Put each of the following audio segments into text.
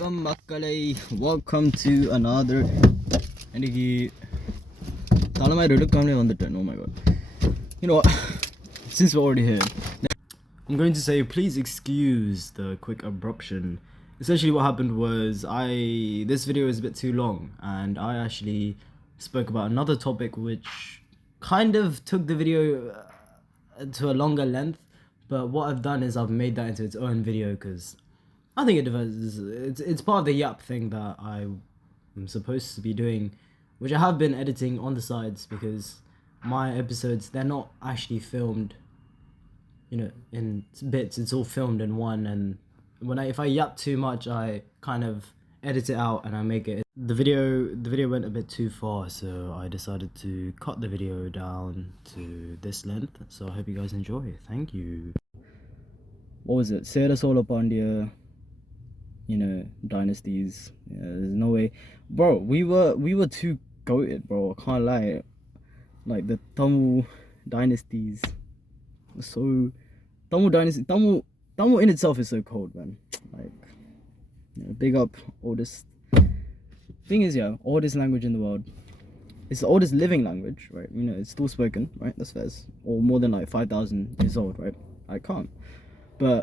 Welcome to another എനിക്ക് തലമായിട്ട് എടുക്കാമേ വന്നിട്ടാണ്. Oh my god. You know what? Since we're already here, I'm going to say please excuse the quick abruption. Essentially what happened was this video is a bit too long and I actually spoke about another topic which kind of took the video to a longer length, but what I've done is I've made that into its own video because I think it's part of the yap thing that I'm supposed to be doing, which I have been editing on the sides because my episodes, they're not actually filmed, in bits. It's all filmed in one, and if I yap too much, I kind of edit it out and I make it. The video went a bit too far, so I decided to cut the video down to this length. So I hope you guys enjoy. Thank you. What was it? Sera Pandya. Dynasties. Yeah, there's no way, bro. We were too goated, bro. I can't lie. Like the Tamil dynasties, so Tamil in itself is so cold, man. Like, big up oldest. Thing is, oldest language in the world. It's the oldest living language, right? It's still spoken, right? That's fair. Or more than like 5,000 years old, right? I can't, but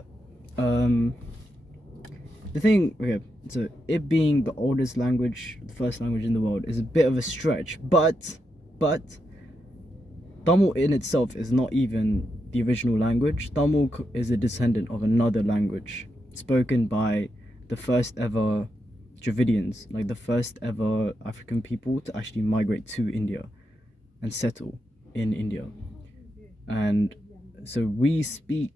the thing, okay, so it being the oldest language, the first language in the world, is a bit of a stretch, but Tamil in itself is not even the original language. Tamil is a descendant of another language spoken by the first ever Dravidians, like the first ever African people to actually migrate to India and settle in India. And so we speak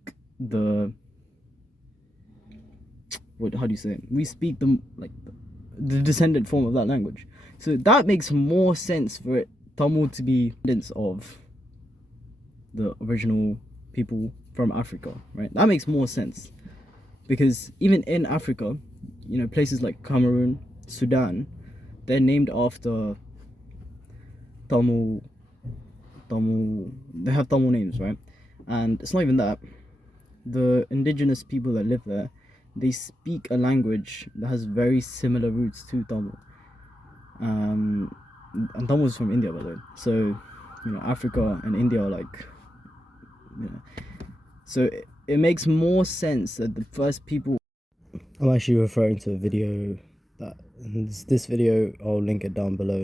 how do you say it? We speak the descendant form of that language. So that makes more sense for Tamil to be descendants of the original people from Africa, right? That makes more sense. Because even in Africa, places like Cameroon, Sudan, they're named after Tamil, they have Tamil names, right? And it's not even that. The indigenous people that live there, they speak a language that has very similar roots to Tamil. And Tamil is from India, by the way. So, Africa and India are like, So it makes more sense that the first people... I'm actually referring to a video this video, I'll link it down below.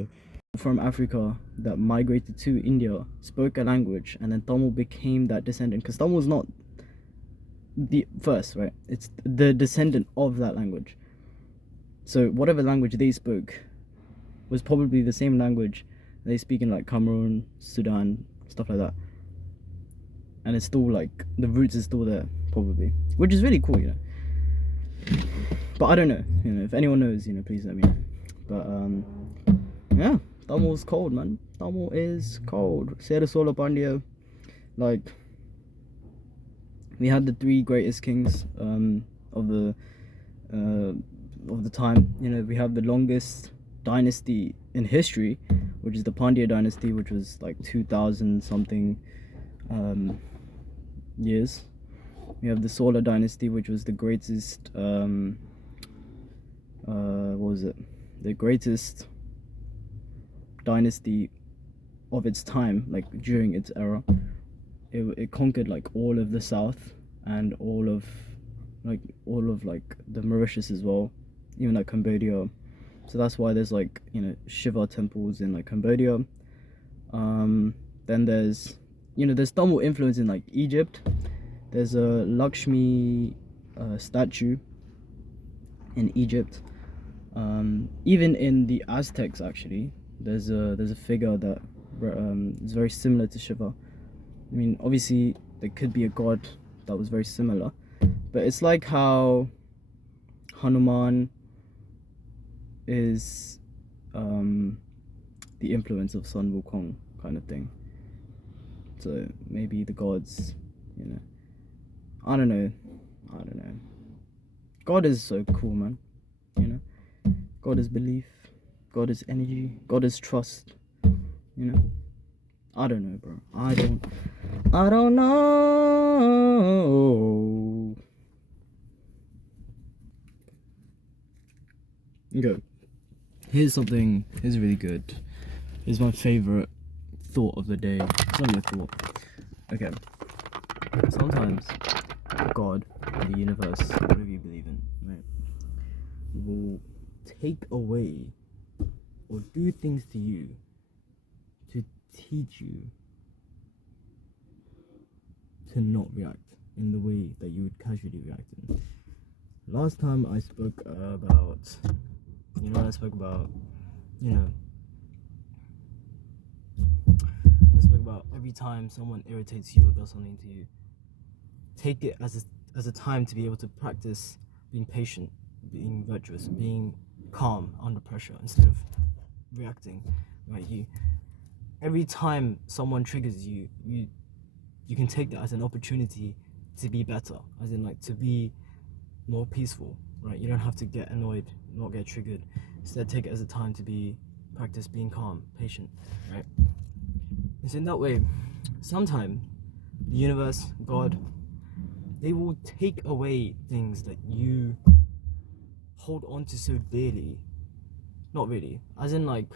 From Africa that migrated to India, spoke a language, and then Tamil became that descendant. Because Tamil is not the first, right? It's the descendant of that language. So whatever language they spoke was probably the same language they speak in like Cameroon, Sudan, stuff like that. And it's still like the roots is still there, probably, which is really cool, But I don't know, if anyone knows, please let me know. But yeah, Tamil's cold, man. Tamil is cold. Sera Pandya, like, we had the three greatest kings of the time. We have the longest dynasty in history, which is the Pandya dynasty, which was like 2,000 something years. We have the Solar dynasty, which was the greatest what was it? The greatest dynasty of its time, like during its era. It conquered like all of the south and all of the Mauritius as well, even like Cambodia. So that's why there's like Shiva temples in like Cambodia. Then there's Tamil influence in like Egypt. There's a Lakshmi statue in Egypt. Even in the Aztecs, actually, there's a figure that is very similar to Shiva. I mean, obviously there could be a god that was very similar, but it's like how Hanuman is the influence of Sun Wukong kind of thing. So maybe the gods, I don't know. God is so cool, man. God is belief, God is energy, God is trust. I don't know, bro. I don't know. Okay. Here's really good. Here's my favorite thought of the day. It's not even a thought. Okay. Sometimes God, the universe, whatever you believe in, right, will take away or do things to you to teach you to not react in the way that you would casually react in. Last time I spoke about, I spoke about every time someone irritates you or does something to you, take it as a time to be able to practice being patient, being virtuous, being calm under pressure instead of reacting. Right? Every time someone triggers you, you can take that as an opportunity to be better, as in like to be more peaceful. Right? You don't have to get annoyed, not get triggered. Instead, take it as a time to practice being calm, patient. Right? And so in that way, sometimes the universe, God, they will take away things that you hold on to so dearly. Not really. As in like,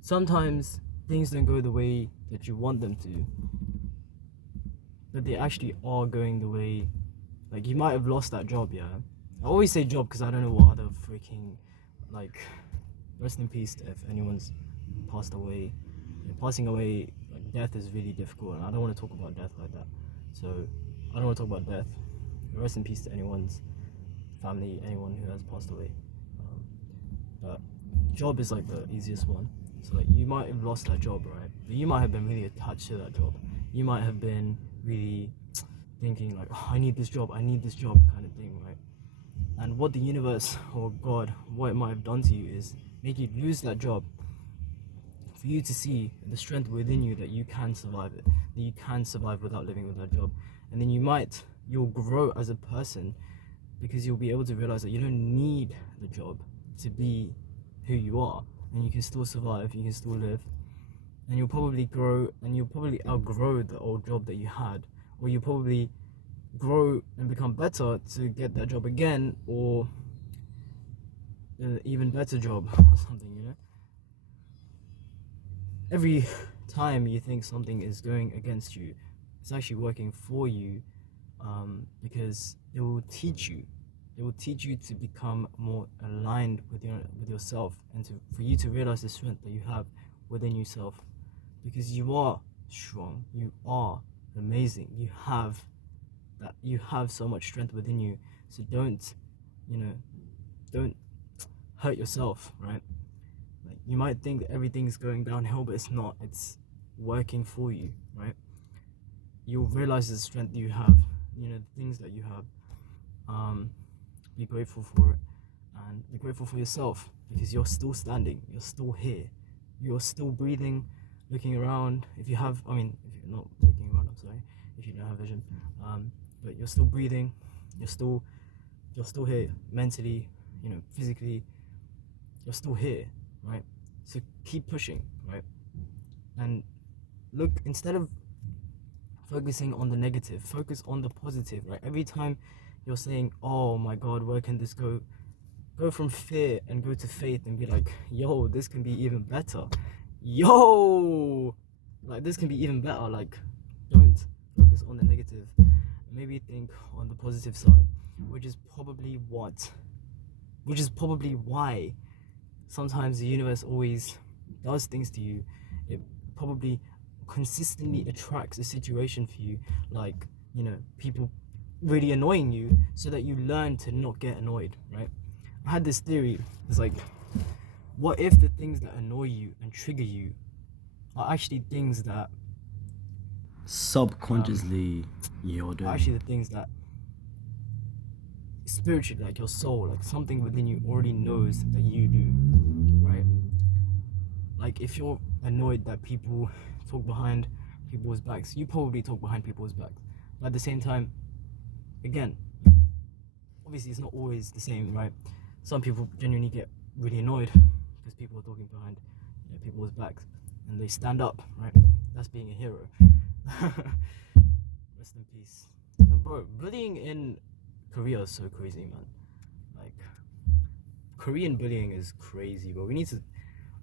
sometimes things don't go the way that you want them to, but they actually are going the way, like you might have lost that job, yeah? I always say job because I don't know what other freaking, like, rest in peace if anyone's passed away. Passing away, like death is really difficult, and I don't want to talk about death like that. So I don't want to talk about death. Rest in peace to anyone's family, anyone who has passed away. But job is like the easiest one. So like you might have lost that job, right? But you might have been really attached to that job. You might have been really thinking like, oh, I need this job kind of thing, right? And what the universe or God, what it might have done to you is make you lose that job, for you to see the strength within you that you can survive it, that you can survive without living with that job. And then you'll grow as a person, because you'll be able to realize that you don't need the job to be who you are, and you can still survive, you can still live, and you'll probably grow, and you'll probably outgrow the old job that you had, or you'll probably grow and become better to get that job again, or an even better job or something, Every time you think something is going against you, it's actually working for you, because it will teach you. It will teach you to become more aligned with yourself, and for you to realize the strength that you have within yourself, because you are strong, you are amazing, you have so much strength within you. So don't hurt yourself, right? Like you might think that everything's going downhill, but it's not. It's working for you, right? You'll realize the strength you have, the things that you have. Be grateful for it, and be grateful for yourself, because you're still standing, you're still here, you're still breathing, looking around. If you're not looking around, I'm sorry, if you don't have vision, but you're still breathing, you're still here mentally, physically, you're still here, right? So keep pushing, right? And look, instead of focusing on the negative, focus on the positive, right? Every time you're saying, oh my God, where can this go from fear and go to faith, and be like, yo, this can be even better. This can be even better. Like, don't focus on the negative. Maybe think on the positive side, which is probably why sometimes the universe always does things to you. It probably consistently attracts a situation for you, like, people really annoying you, so that you learn to not get annoyed, right? I had this theory. It's like, what if the things that annoy you and trigger you are actually things that subconsciously you're doing? Actually, the things that spiritually, like your soul, like something within you already knows that you do, right? Like if you're annoyed that people talk behind people's backs, you probably talk behind people's backs. But at the same time, again, obviously it's not always the same, right? Some people genuinely get really annoyed because people are talking behind people's backs, and they stand up, right? That's being a hero. Rest in peace. No, bro, bullying in Korea is so crazy, man. Like, Korean bullying is crazy, but we need to.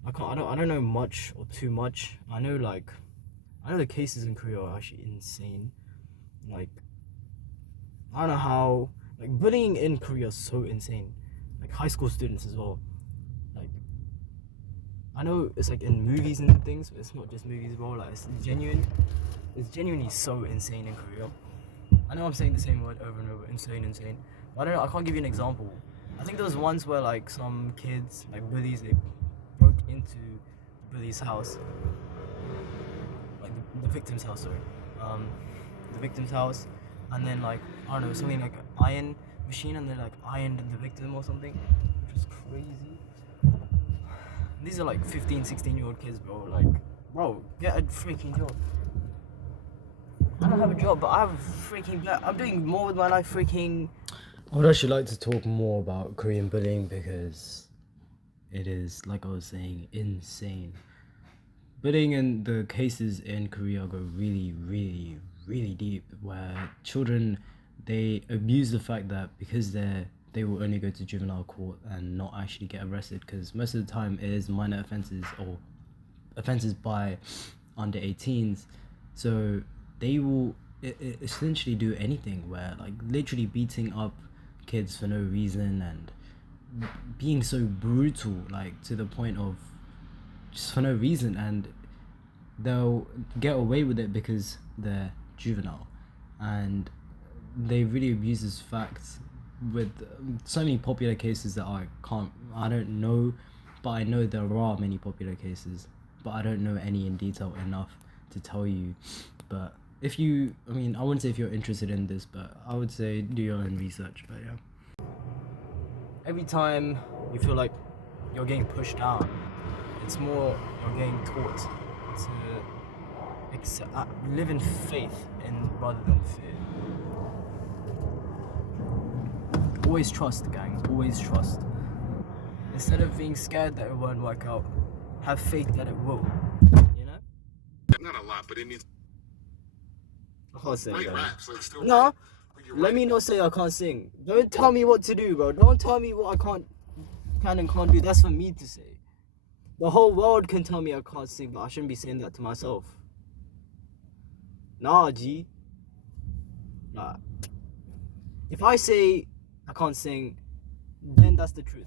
I don't know much or too much. I know the cases in Korea are actually insane. Like, I don't know how. Like, bullying in Korea is so insane. Like, high school students as well. Like, I know it's like in movies and things, but it's not just movies, bro. Like, it's genuine. It's genuinely so insane in Korea. I know I'm saying the same word over and over, insane. But I don't know, I can't give you an example. I think there was once where like some kids, like bullies, they broke into the bully's house. Like the victim's house, sorry. The victim's house, and then like, I don't know, something like an iron machine, and they like ironed the victim or something, which was crazy. These are like 15, 16-year-old kids, bro. Like, bro, get a freaking job. I don't have a job, but I have I'm doing more with my life, freaking. I would actually like to talk more about Korean bullying because it is, like I was saying, insane. Bullying and the cases in Korea go really, really, really deep, where children, they abuse the fact that because they will only go to juvenile court and not actually get arrested, because most of the time it is minor offenses or offenses by under 18s. So they will essentially do anything, where like literally beating up kids for no reason and being so brutal, like to the point of just for no reason, and they'll get away with it because they're juvenile, and they really abuse this fact with so many popular cases that I don't know, but I know there are many popular cases, but I don't know any in detail enough to tell you. But if you, I mean, I wouldn't say if you're interested in this, but I would say do your own research. But yeah. Every time you feel like you're getting pushed down, it's more you're getting taught to live in faith rather than fear. Always trust, gang. Always trust. Instead of being scared that it won't work out, have faith that it will. You know? Not a lot, but it needs. I can't sing, Great guys. raps, like still. No, Like you're let right. me not say I can't sing. Don't tell me what to do, bro. Don't tell me what I can and can't do. That's for me to say. The whole world can tell me I can't sing, but I shouldn't be saying that to myself. Nah, G. Nah. If I say I can't sing, then that's the truth.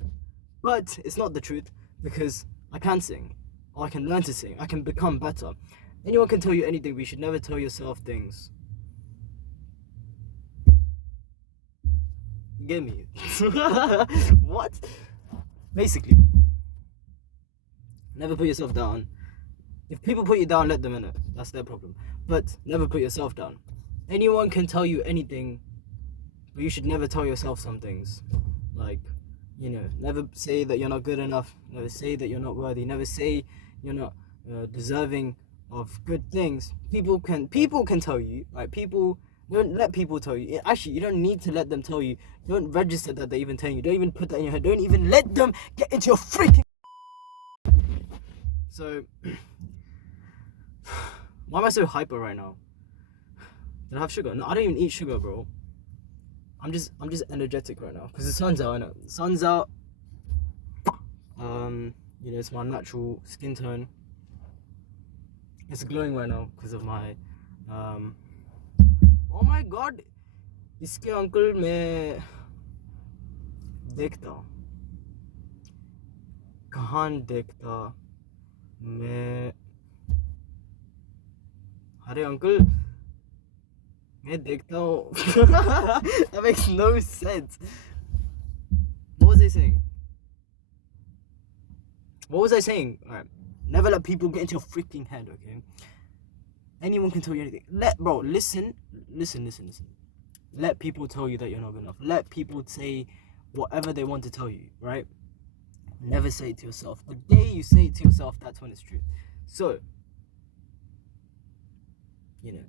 But it's not the truth, because I can sing, or I can learn to sing. I can become better. Anyone can tell you anything, but you should never tell yourself things. Get me? What? Basically, never put yourself down. If people put you down, let them in it. That's their problem. But never put yourself down. Anyone can tell you anything, but you should never tell yourself some things. Like, you know, never say that you're not good enough. Never say that you're not worthy. Never say you're not deserving of good things. People can tell you. Like, people, don't let people tell you. Actually, you don't need to let them tell you. Don't register that they're even telling you. Don't even put that in your head. Don't even let them get into your freaking. So, why am I so hyper right now? Did I have sugar? No, I don't even eat sugar, bro. I'm just energetic right now because the sun's out. I know the sun's out. You know, it's my natural skin tone. It's glowing right now because of my Oh my God, इसके uncle मैं देखता कहाँ देखता मैं अरे uncle मैं देखता हूँ. That makes no sense. What was I saying? Alright, never let people get into your freaking head, okay? Anyone can tell you anything. Listen. Let people tell you that you're not good enough. Let people say whatever they want to tell you, right? Never say it to yourself. The day you say it to yourself, that's when it's true. So, you know,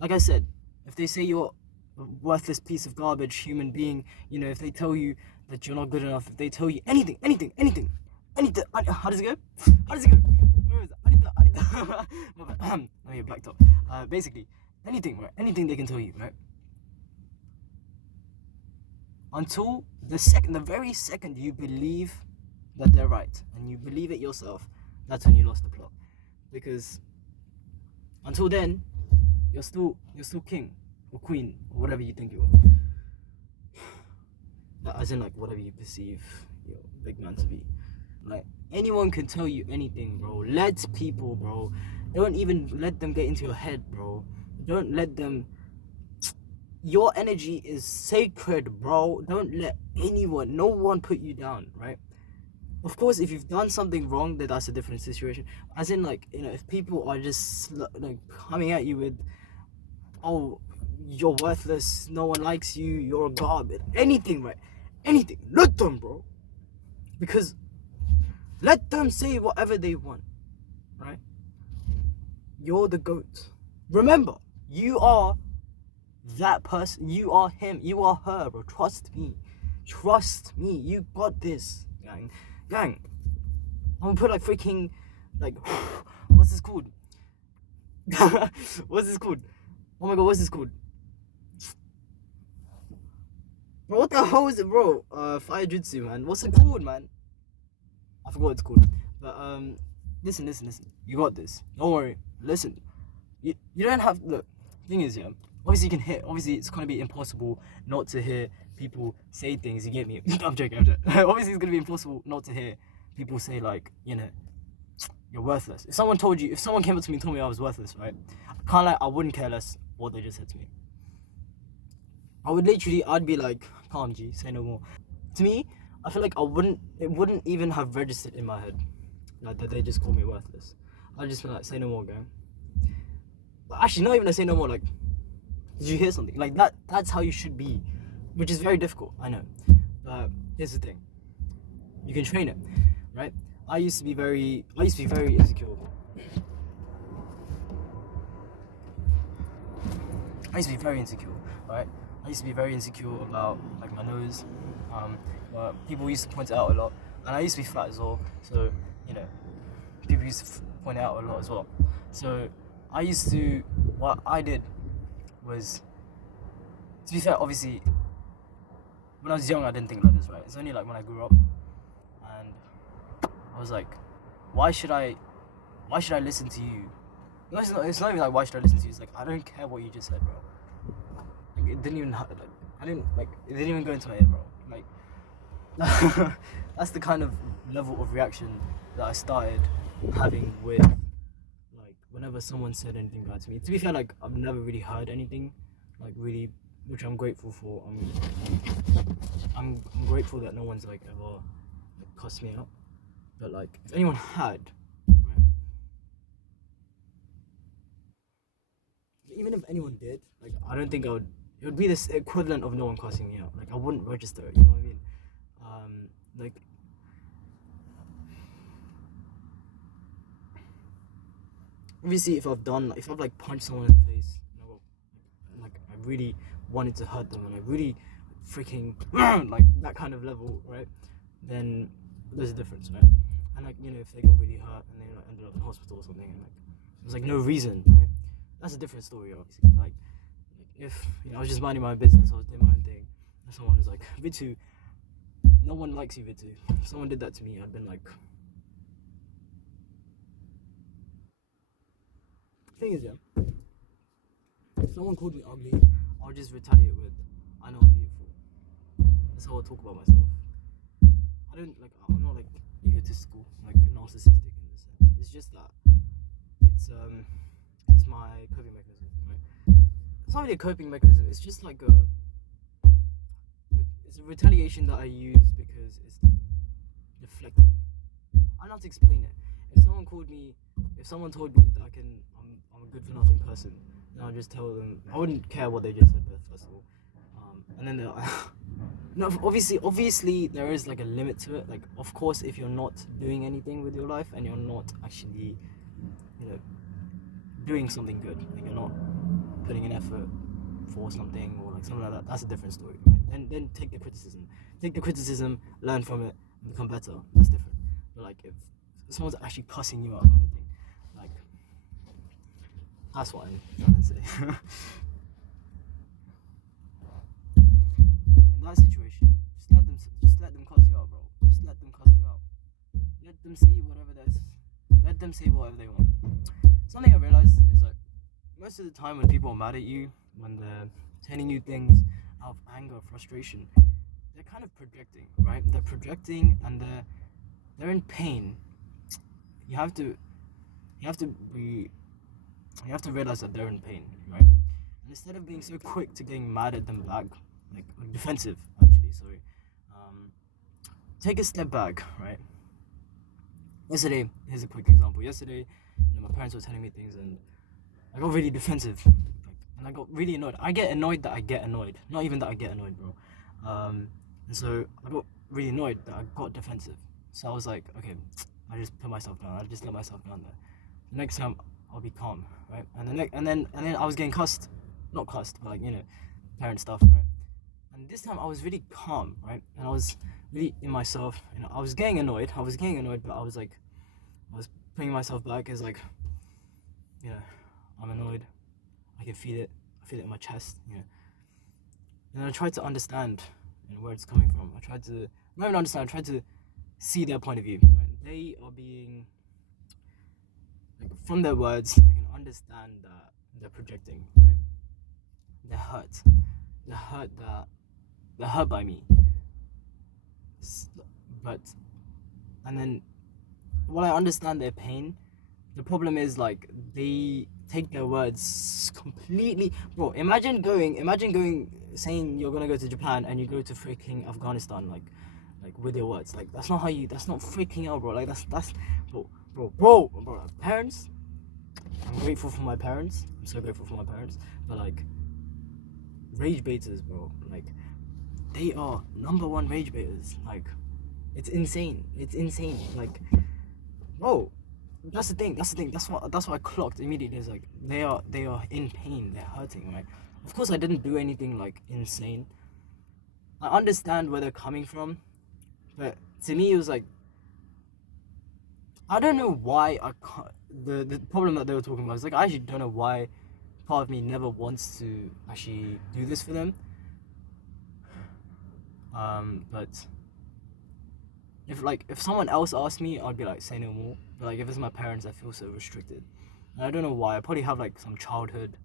like I said, if they say you're a worthless piece of garbage human being, you know, if they tell you that you're not good enough, if they tell you anything, how does it go? Where is it? Let me get backed up. Basically, anything, right? Anything they can tell you, right? until the very second you believe that they're right and you believe it yourself, that's when you lost the plot. Because until then, you're still king or queen or whatever you think you are. As in, like, whatever you perceive your big man to be. Like, anyone can tell you anything, bro. Let people, bro. Don't even let them get into your head, bro. Don't let them. Your energy is sacred, bro. Don't let no one put you down, right? Of course, if you've done something wrong, then that's a different situation. As in, like, if people are just like coming at you with, oh, you're worthless, no one likes you, you're a garbage, anything, right? Anything. Let them, bro. Because let them say whatever they want, right? You're the GOAT. Remember, you are that person. You are him. You are her, bro. Trust me. Trust me. You got this, gang. Gang. I'm gonna put like freaking, like, what's this called? What's this called? Oh my god, what's this called? Bro, what the hell is it, bro? Fire jutsu, man. What's it called, man? I forgot what it's called. But listen. You got this. Don't worry. Listen. You don't have, look. Thing is, yeah. Obviously you can hear. Obviously it's gonna be impossible not to hear people say things. You get me? I'm joking. Obviously it's gonna be impossible not to hear people say, like, you know, you're worthless. If someone came up to me and told me I was worthless, right? I wouldn't care less what they just said to me. I'd be like, calm G, say no more. To me, I feel like it wouldn't even have registered in my head, like, that they just call me worthless. I'd just be like, say no more, gang. But actually, not even a say no more, like, did you hear something? Like, that's how you should be, which is very difficult, I know. But here's the thing. You can train it, right? I used to be very insecure. Right? I used to be very insecure about, like, my nose. But people used to point it out a lot, and I used to be fat as well. So, you know, people used to point it out a lot as well. So what I did was, to be fair, obviously, when I was young, I didn't think like this, right? It's only like when I grew up, and I was like, why should I listen to you? No, it's not even like, why should I listen to you? It's like, I don't care what you just said, bro. Like, it didn't even go into my head, bro. Like, that's the kind of level of reaction that I started having with, like, whenever someone said anything bad to me. To be fair, like, I've never really heard anything, like, really, which I'm grateful for. I'm grateful that no one's, like, ever, like, cussed me out. But, like, if anyone had, right, even if anyone did, like, I don't think it would be this equivalent of no one cussing me out. Like, I wouldn't register it, you know what I mean? Like, obviously, if I've like punched someone in the face, you know, like, I really wanted to hurt them, and I really freaking like that kind of level, right? Then there's a difference, right? And, like, you know, if they got really hurt and they, like, ended up in hospital or something, and, like, there's, like, no reason, right? That's a different story, obviously. Like if, you know, I was just minding my business, I was doing my own thing, and someone was like, V2, no one likes you, V2. If someone did that to me, I'd been like, thing is, yeah, if someone called me ugly, I'll just retaliate with, I know I'm beautiful. That's how I talk about myself. I'm not, like, egotistical, like, narcissistic in this sense. It's just that it's my coping mechanism, right? It's not really a coping mechanism, it's just like it's a retaliation that I use because it's deflecting. I don't know how to explain it. If someone told me that I'm a good for nothing person, then I'll just tell them, I wouldn't care what they just said, first of all. And then they're no, obviously there is, like, a limit to it. Like, of course, if you're not doing anything with your life and you're not actually, you know, doing something good, like, you're not putting an effort for something or, like, something like that, that's a different story, right? Then take the criticism, learn from it, and become better. That's different. But, like, if someone's actually cussing you out, kind of thing, like, that's what I'm trying to say. In that situation, just let them cuss you out, bro. Just let them cuss you out. Let them say whatever let them say whatever they want. Something I realized is like most of the time when people are mad at you, when they're telling you things out of anger or frustration, they're kind of projecting, right? They're projecting and they're in pain. You have to realize that they're in pain, right? And instead of being so quick to getting mad at them back, like defensive, actually, sorry, take a step back, right? Yesterday, here's a quick example. Yesterday, my parents were telling me things, and I got really defensive, and I got really annoyed. I get annoyed that I get annoyed, not even that I get annoyed, bro. And so I got really annoyed that I got defensive. So I was like, okay, I just put myself down. I just let myself down there. The next time I'll be calm, right? And then I was getting cussed, not cussed, but like parent stuff, right? And this time I was really calm, right? And I was really in myself. I was getting annoyed. But I was putting myself back as like, I'm annoyed. I can feel it. I feel it in my chest, And I tried to understand where it's coming from. I tried to not even understand. I tried to see their point of view. Right? They are being from their words. I can understand that they're projecting. Right? They're hurt. They're hurt by me. But and then while I understand their pain, the problem is like they take their words completely. Bro, imagine going saying you're gonna go to Japan and you go to freaking Afghanistan like with your words. Like that's not freaking out, bro. Like that's bro. Parents, I'm grateful for my parents. I'm so grateful for my parents. But like rage baiters, bro. Like they are #1 rage baiters. Like it's insane. Like bro, that's the thing. That's what I clocked immediately. Is like they are in pain. They're hurting, right? Of course, I didn't do anything like insane. I understand where they're coming from, but to me, it was like I don't know why I can't. The problem that they were talking about is like I actually don't know why part of me never wants to actually do this for them. But if someone else asked me, I'd be like, say no more. But like if it's my parents, I feel so restricted, and I don't know why. I probably have like some childhood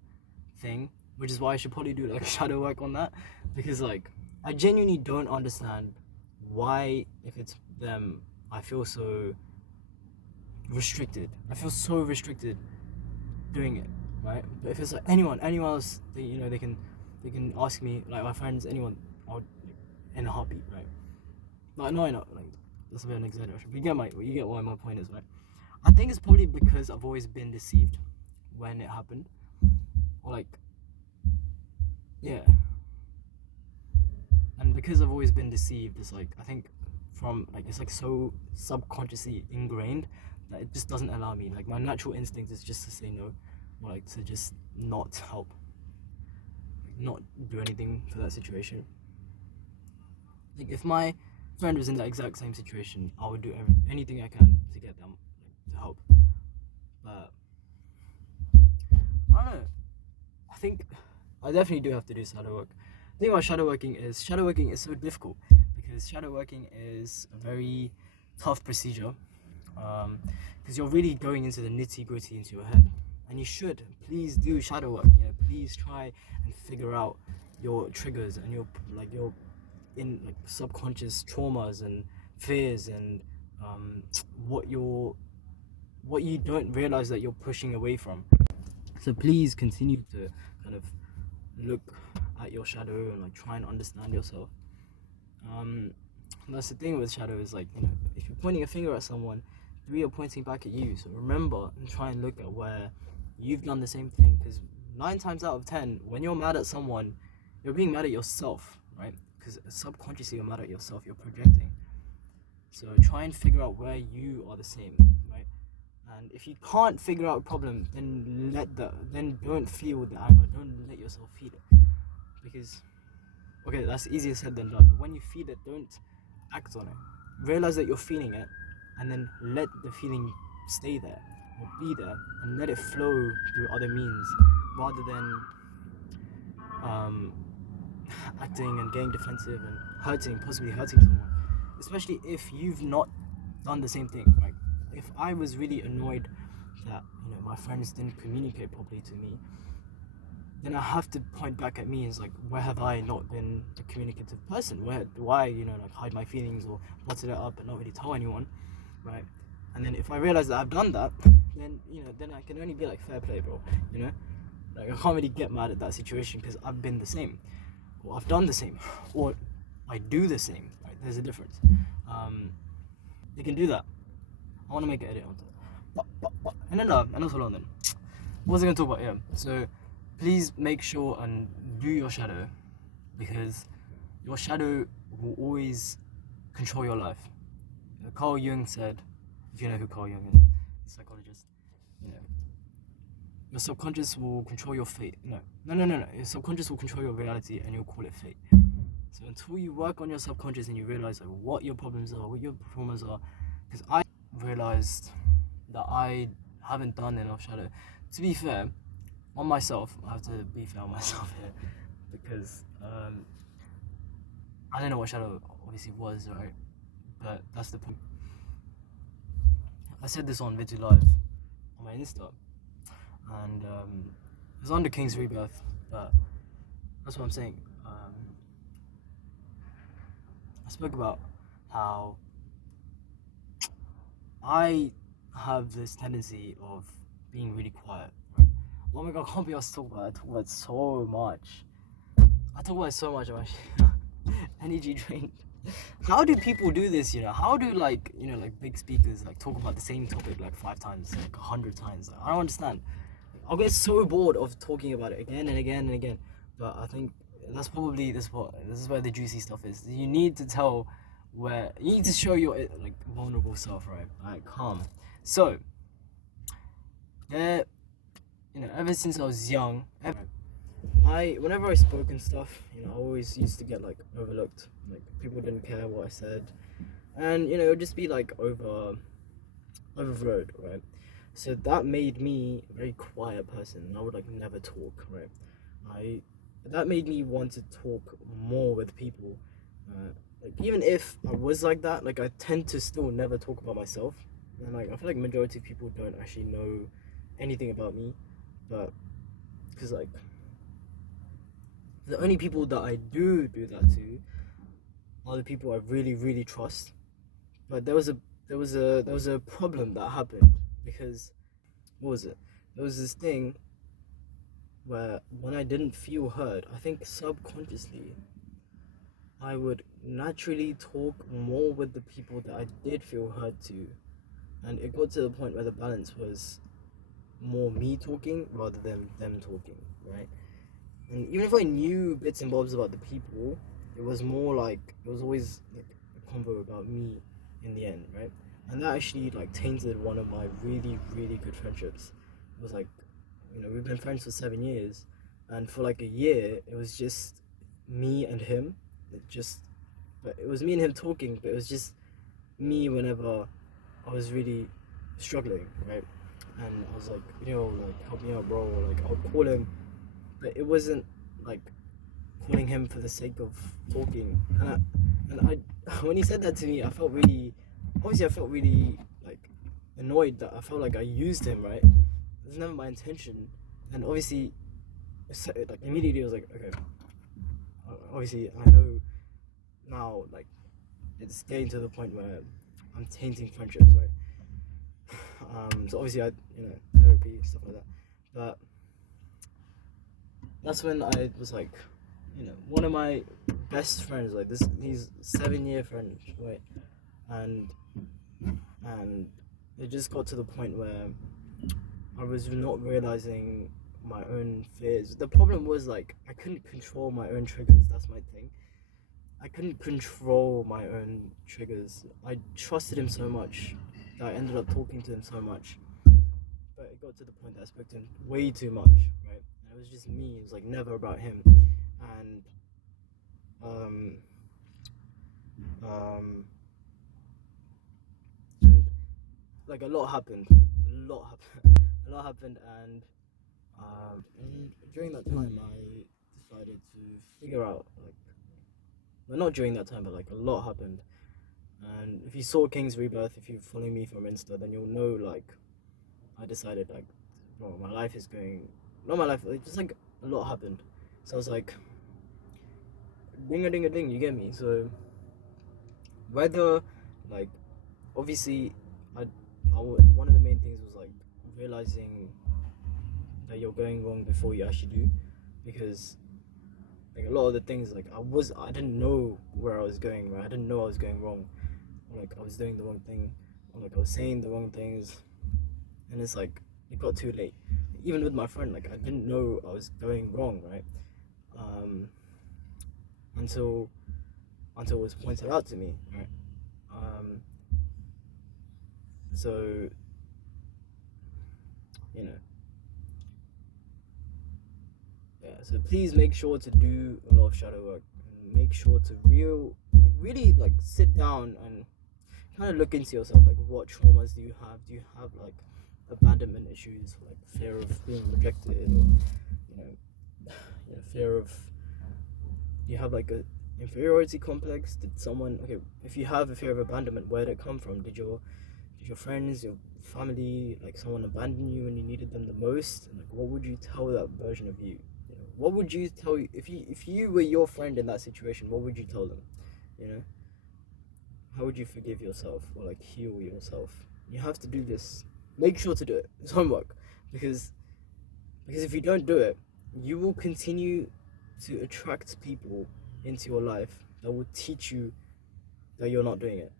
thing, which is why I should probably do like shadow work on that, because like I genuinely don't understand why if it's them I feel so restricted. I feel so restricted doing it, right? But if it's like anyone else, they can ask me, like my friends, anyone, I would in a heartbeat, right? Like no, like that's a bit of an exaggeration. But you get what my point is, right? I think it's probably because I've always been deceived when it happened, or like, yeah. And because I've always been deceived, it's like I think from like it's like so subconsciously ingrained that it just doesn't allow me. Like my natural instinct is just to say no, or like to just not help, like, not do anything for that situation. Like if my friend was in that exact same situation, I would do anything I can to get them to help. But I don't know. I think I definitely do have to do shadow work. The thing about shadow working is so difficult because shadow working is a very tough procedure. Because you're really going into the nitty gritty into your head, and you should please do shadow work. Please try and figure out your triggers and your in like subconscious traumas and fears and what you don't realize that you're pushing away from. So please continue to kind of look at your shadow and like try and understand yourself. That's the thing with shadow is like if you're pointing a finger at someone, 3 are pointing back at you. So remember and try and look at where you've done the same thing, because 9 times out of 10 when you're mad at someone, you're being mad at yourself, right? Because subconsciously you're mad at yourself, you're projecting. So try and figure out where you are the same, right? And if you can't figure out a problem, then don't feel the anger, don't let yourself feel it, because okay, that's easier said than done. But when you feel it, don't act on it. Realize that you're feeling it, and then let the feeling stay there or be there, and let it flow through other means rather than acting and getting defensive and possibly hurting someone, especially if you've not done the same thing. Like, if I was really annoyed that my friends didn't communicate properly to me, then I have to point back at me and it's like, where have I not been a communicative person? Where do I hide my feelings or bottle it up and not really tell anyone, right? And then if I realize that I've done that, then then I can only be like, fair play, bro. Like, I can't really get mad at that situation because I've been the same, or I've done the same, or I do the same. Right? There's a difference. You can do that. I want to make an edit on that. And then hold on then. What was I gonna talk about? Yeah. So please make sure and do your shadow, because your shadow will always control your life. Carl Jung said, if you know who Carl Jung is, the psychologist, your subconscious will control your fate. No. Your subconscious will control your reality, and you'll call it fate. So until you work on your subconscious and you realize like what your problems are, what your traumas are, because I realized that I haven't done enough shadow. To be fair, on myself, I have to be fair on myself here, because I don't know what shadow obviously was, right? But that's the point. I said this on V2.live on my Insta, and it was under King's Rebirth, but that's what I'm saying. I spoke about how I have this tendency of being really quiet. Right? Oh my god, I can't be asked to talk about it. I talk about it so much. I'm actually energy drained. How do people do this? How do like big speakers like talk about the same topic like 5 times, like 100 times? I don't understand. I'll get so bored of talking about it again and again and again. But I think that's probably this is where the juicy stuff is. You need to show your like vulnerable self, right? Alright, calm. So ever since I was young, whenever I spoke and stuff, I always used to get like overlooked. Like, people didn't care what I said, and it would just be like overrode, right? So that made me a very quiet person. I would like never talk, right? That made me want to talk more with people. Like, even if I was like that, like, I tend to still never talk about myself, and like I feel like majority of people don't actually know anything about me, but because like the only people that I do that to are the people I really, really trust. But there was a problem that happened, because what was it? There was this thing where when I didn't feel heard, I think subconsciously I would naturally talk more with the people that I did feel heard to, and it got to the point where the balance was more me talking rather than them talking, right? And even if I knew bits and bobs about the people, it was more like, it was always like a convo about me in the end, right? And that actually like tainted one of my really, really good friendships. It was like, we've been friends for 7 years, and for like a year, it was just me and him. But it was me and him talking, but it was just me whenever I was really struggling, right? And I was like, like, help me out, bro, or like, I'll call him, but it wasn't like calling him for the sake of talking. And I when he said that to me, I felt really like annoyed that I felt like I used him, right? It was never my intention. And obviously, like, immediately I was like, okay, obviously I know now, like, it's getting to the point where I'm tainting friendships, right? So obviously therapy, stuff like that. But that's when I was like, one of my best friends, like this, he's 7-year friend, right? And it just got to the point where I was not realizing my own fears. The problem was, like, I couldn't control my own triggers. That's my thing. I couldn't control my own triggers. I trusted him so much that I ended up talking to him so much. But it got to the point that I spoke to him way too much, right? And it was just me. It was like never about him. And like a lot happened, and during that time I decided to figure out, like, well, not during that time, but like a lot happened. And if you saw King's Rebirth, if you follow me from Insta, then you'll know, like, I decided, like, bro, my life is going, not my life, like, just like a lot happened. So I was like, ding a ding a ding, you get me? So whether, like, obviously, one of the main things was like realizing that you're going wrong before you actually do, because like a lot of the things, like I didn't know where I was going, right? I didn't know I was going wrong, or like I was doing the wrong thing, or like I was saying the wrong things, and it's like it got too late. Even with my friend, like I didn't know I was going wrong, right? Until it was pointed out to me, right? So, you know, yeah. So please make sure to do a lot of shadow work, and make sure to really like sit down and kind of look into yourself. Like, what traumas do you have? Do you have like abandonment issues, like fear of being rejected, or fear of, you have like a inferiority complex? Did someone, okay, if you have a fear of abandonment, where did it come from? Did your friends, your family, like someone abandon you when you needed them the most? And like, what would you tell that version of you? What would you tell you if you were your friend in that situation? What would you tell them? How would you forgive yourself or like heal yourself? You have to do this. Make sure to do it. It's homework, because if you don't do it, you will continue to attract people into your life that will teach you that you're not doing it,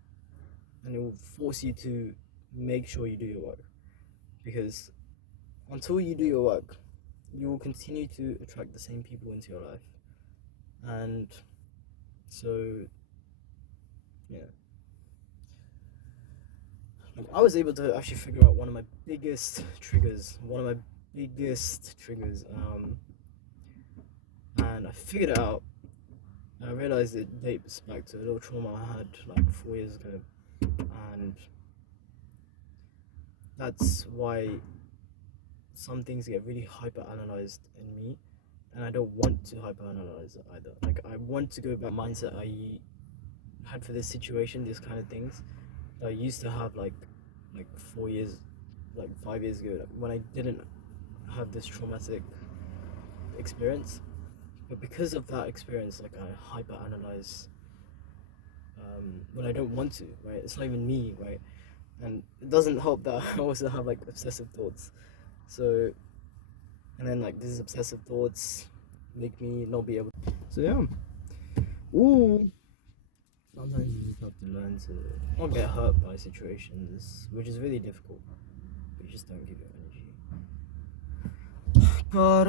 and it will force you to make sure you do your work, because until you do your work, you will continue to attract the same people into your life. And so, yeah, like, I was able to actually figure out one of my biggest triggers, and I figured it out. I realized it dates back to a little trauma I had like 4 years ago, and that's why some things get really hyper-analyzed in me, and I don't want to hyper-analyze it either. Like, I want to go back mindset I had for this situation, this kind of things that I used to have like 4 years, like 5 years ago, like, when I didn't have this traumatic experience. But because of that experience, like, I hyper-analyze when I don't want to, right? It's not even me, right? And it doesn't help that I also have like obsessive thoughts. So, and then like these obsessive thoughts make me not be able to. So yeah. Ooh. Sometimes you just have to learn to not get hurt by situations, which is really difficult. You just don't give your energy. God.